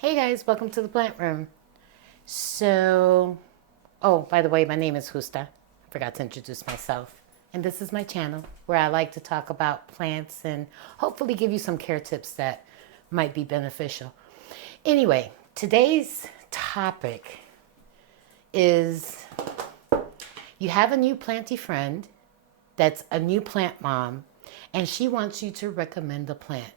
Hey guys, welcome to the plant room. Oh, by the way, my name is Husta. I forgot to introduce myself. And this is my channel where I like to talk about plants and hopefully give you some care tips that might be beneficial. Anyway, today's topic is you have a new planty friend that's a new plant mom, and she wants you to recommend a plant.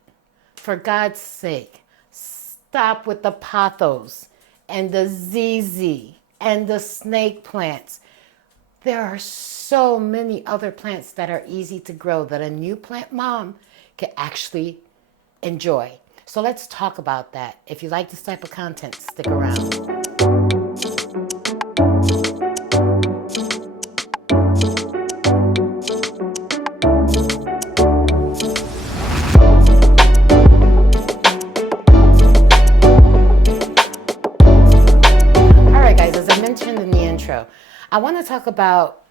For God's sake, stop with the pothos and the ZZ and the snake plants. There are so many other plants that are easy to grow that a new plant mom can actually enjoy. So let's talk about that. If you like this type of content, stick around. All right, guys, as I mentioned in the intro, I want to talk about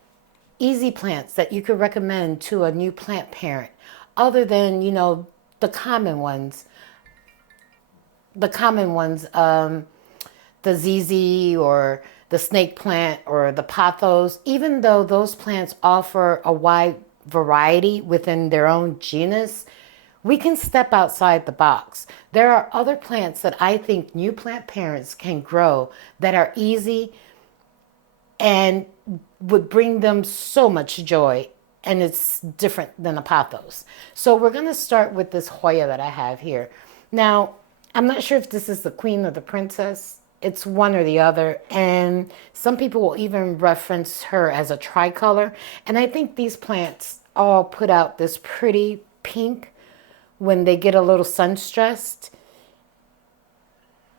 easy plants that you could recommend to a new plant parent other than, the common ones. The ZZ or the snake plant or the pothos, even though those plants offer a wide variety within their own genus, we can step outside the box. There are other plants that I think new plant parents can grow that are easy and would bring them so much joy, and it's different than a pothos. So we're going to start with this Hoya that I have here. Now, I'm not sure if this is the queen or the princess. It's one or the other, and some people will even reference her as a tricolor. And I think these plants all put out this pretty pink when they get a little sun stressed,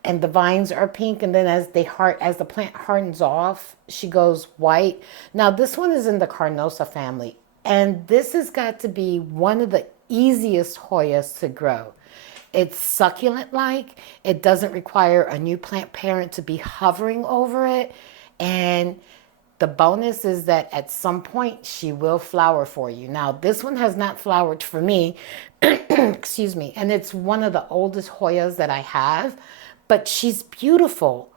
and the vines are pink, and then as the plant hardens off, she goes white. Now this one is in the Carnosa family, and this has got to be one of the easiest Hoyas to grow. It's succulent like. It doesn't require a new plant parent to be hovering over it, and the bonus is that at some point she will flower for you. Now this one has not flowered for me, excuse me, and it's one of the oldest Hoyas that I have, but she's beautiful.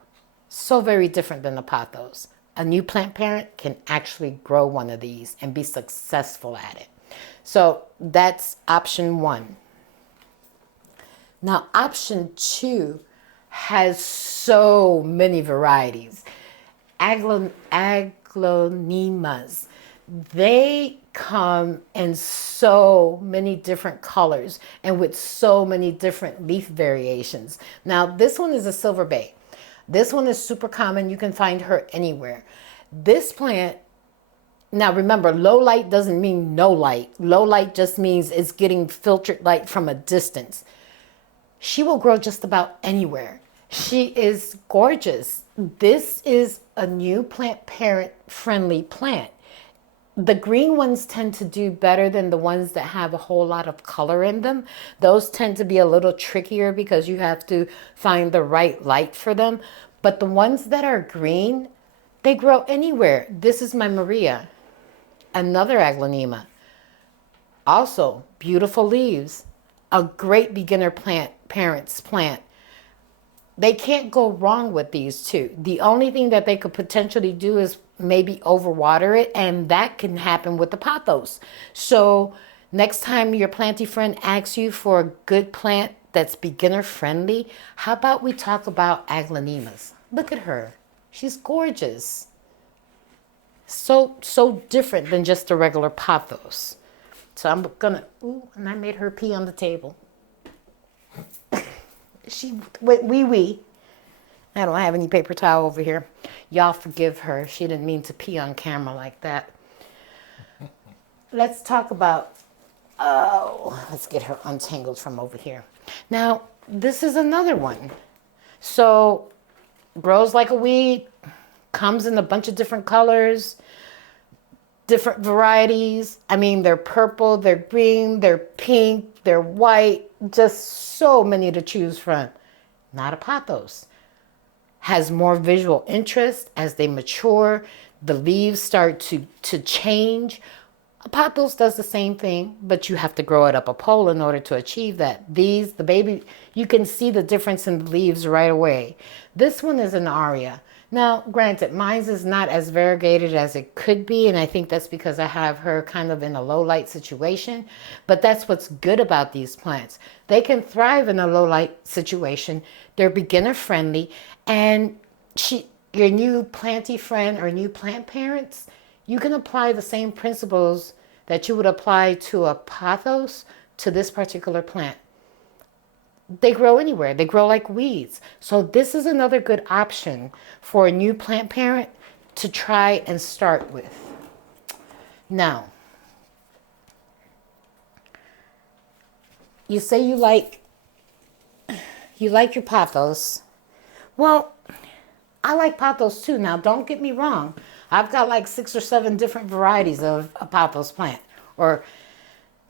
So very different than the pothos. A new plant parent can actually grow one of these and be successful at it. So that's option one. Now option two has so many varieties. Aglaonemas. They come in so many different colors and with so many different leaf variations. Now, this one is a silver bay. This one is super common. You can find her anywhere. This plant, now remember, low light doesn't mean no light. Low light just means it's getting filtered light from a distance. She will grow just about anywhere. She is gorgeous. This is a new plant parent friendly plant. The green ones tend to do better than the ones that have a whole lot of color in them. Those tend to be a little trickier because you have to find the right light for them. But the ones that are green, they grow anywhere. This is my Maria, another aglaonema. Also, beautiful leaves. A great beginner parent's plant. They can't go wrong with these two. The only thing that they could potentially do is maybe overwater it, and that can happen with the pothos. So next time your planty friend asks you for a good plant that's beginner friendly, how about we talk about aglaonemas? Look at her. She's gorgeous. So different than just a regular pothos. So I'm gonna, ooh, and I made her pee on the table. She went wee. I don't have any paper towel over here. Y'all forgive her. She didn't mean to pee on camera like that. Let's talk about, let's get her untangled from over here. Now, this is another one. So, grows like a weed, comes in a bunch of different colors, different varieties. I mean, they're purple, they're green, they're pink, they're white, just so many to choose from. Not a pothos. Has more visual interest as they mature. The leaves start to change. A pothos does the same thing, but you have to grow it up a pole in order to achieve that. These, the baby, you can see the difference in the leaves right away. This one is an aria. Now, granted, mine's is not as variegated as it could be, and I think that's because I have her kind of in a low light situation. But that's what's good about these plants. They can thrive in a low light situation. They're beginner friendly, and your new planty friend or new plant parents, you can apply the same principles that you would apply to a pothos to this particular plant. They grow anywhere. They grow like weeds. So this is another good option for a new plant parent to try and start with. Now, you say you like your pothos. Well, I like pothos too. Now, don't get me wrong. I've got like 6 or 7 different varieties of a pothos plant. Or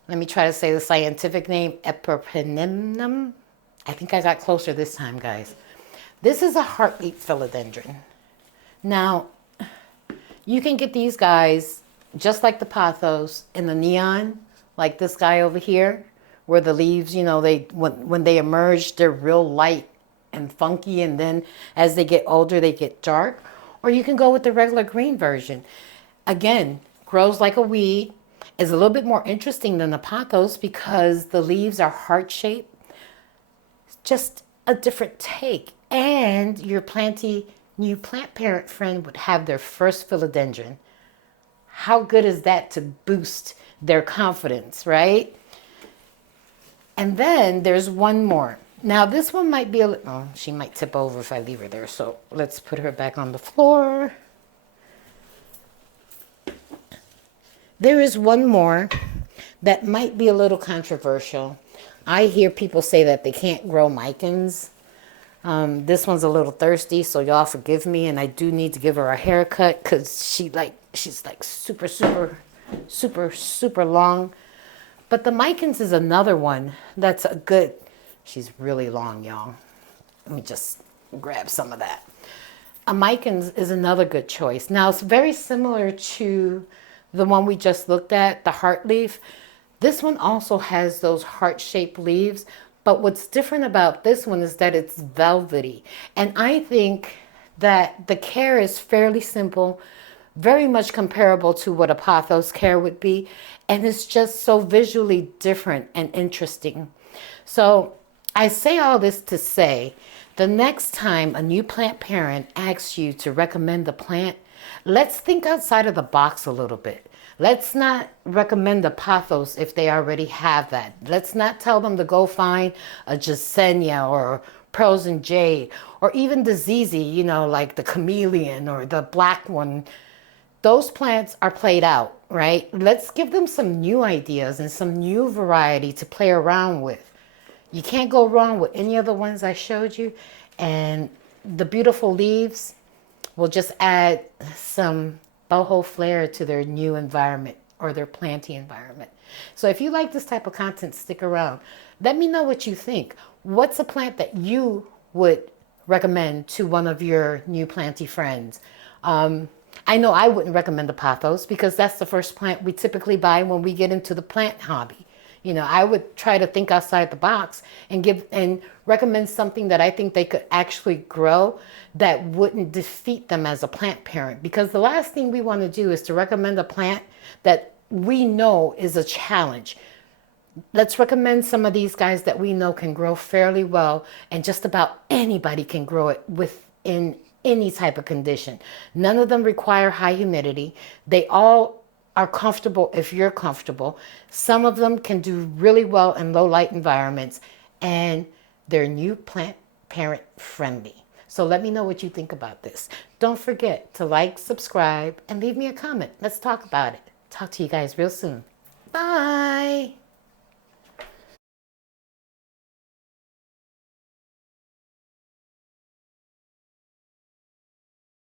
let me try to say the scientific name, Epipremnum. I think I got closer this time, guys. This is a heartleaf philodendron. Now, you can get these guys just like the pothos in the neon, like this guy over here, where the leaves, you know, when they emerge, they're real light and funky, and then as they get older, they get dark. Or you can go with the regular green version. Again, grows like a weed, is a little bit more interesting than the pothos because the leaves are heart-shaped. Just a different take. And your new plant parent friend would have their first philodendron. How good is that to boost their confidence, right? And then there's one more. Now this one might be she might tip over if I leave her there. So let's put her back on the floor. There is one more that might be a little controversial. I hear people say that they can't grow micans. This one's a little thirsty, so y'all forgive me. And I do need to give her a haircut because she's like super, super, super, super long. But the micans is another one that's a good. She's really long, y'all. Let me just grab some of that. A micans is another good choice. Now, it's very similar to the one we just looked at, the heart leaf. This one also has those heart-shaped leaves, but what's different about this one is that it's velvety. And I think that the care is fairly simple, very much comparable to what a pothos care would be, and it's just so visually different and interesting. So I say all this to say, the next time a new plant parent asks you to recommend a plant, let's think outside of the box a little bit. Let's not recommend a pothos if they already have that. Let's not tell them to go find a Gisenia or Pearls and Jade, or even the ZZ, you know, like the chameleon or the black one. Those plants are played out, right? Let's give them some new ideas and some new variety to play around with. You can't go wrong with any of the ones I showed you. And the beautiful leaves will just add some boho flair to their new environment or their planty environment. So if you like this type of content, stick around. Let me know what you think. What's a plant that you would recommend to one of your new planty friends? I know I wouldn't recommend the pothos because that's the first plant we typically buy when we get into the plant hobby. You know, I would try to think outside the box and recommend something that I think they could actually grow that wouldn't defeat them as a plant parent. Because the last thing we want to do is to recommend a plant that we know is a challenge. Let's recommend some of these guys that we know can grow fairly well, and just about anybody can grow it within any type of condition. None of them require high humidity. They all are comfortable if you're comfortable. Some of them can do really well in low light environments, and they're new plant parent friendly. So let me know what you think about this. Don't forget to like, subscribe, and leave me a comment. Let's talk about it. Talk to you guys real soon. Bye.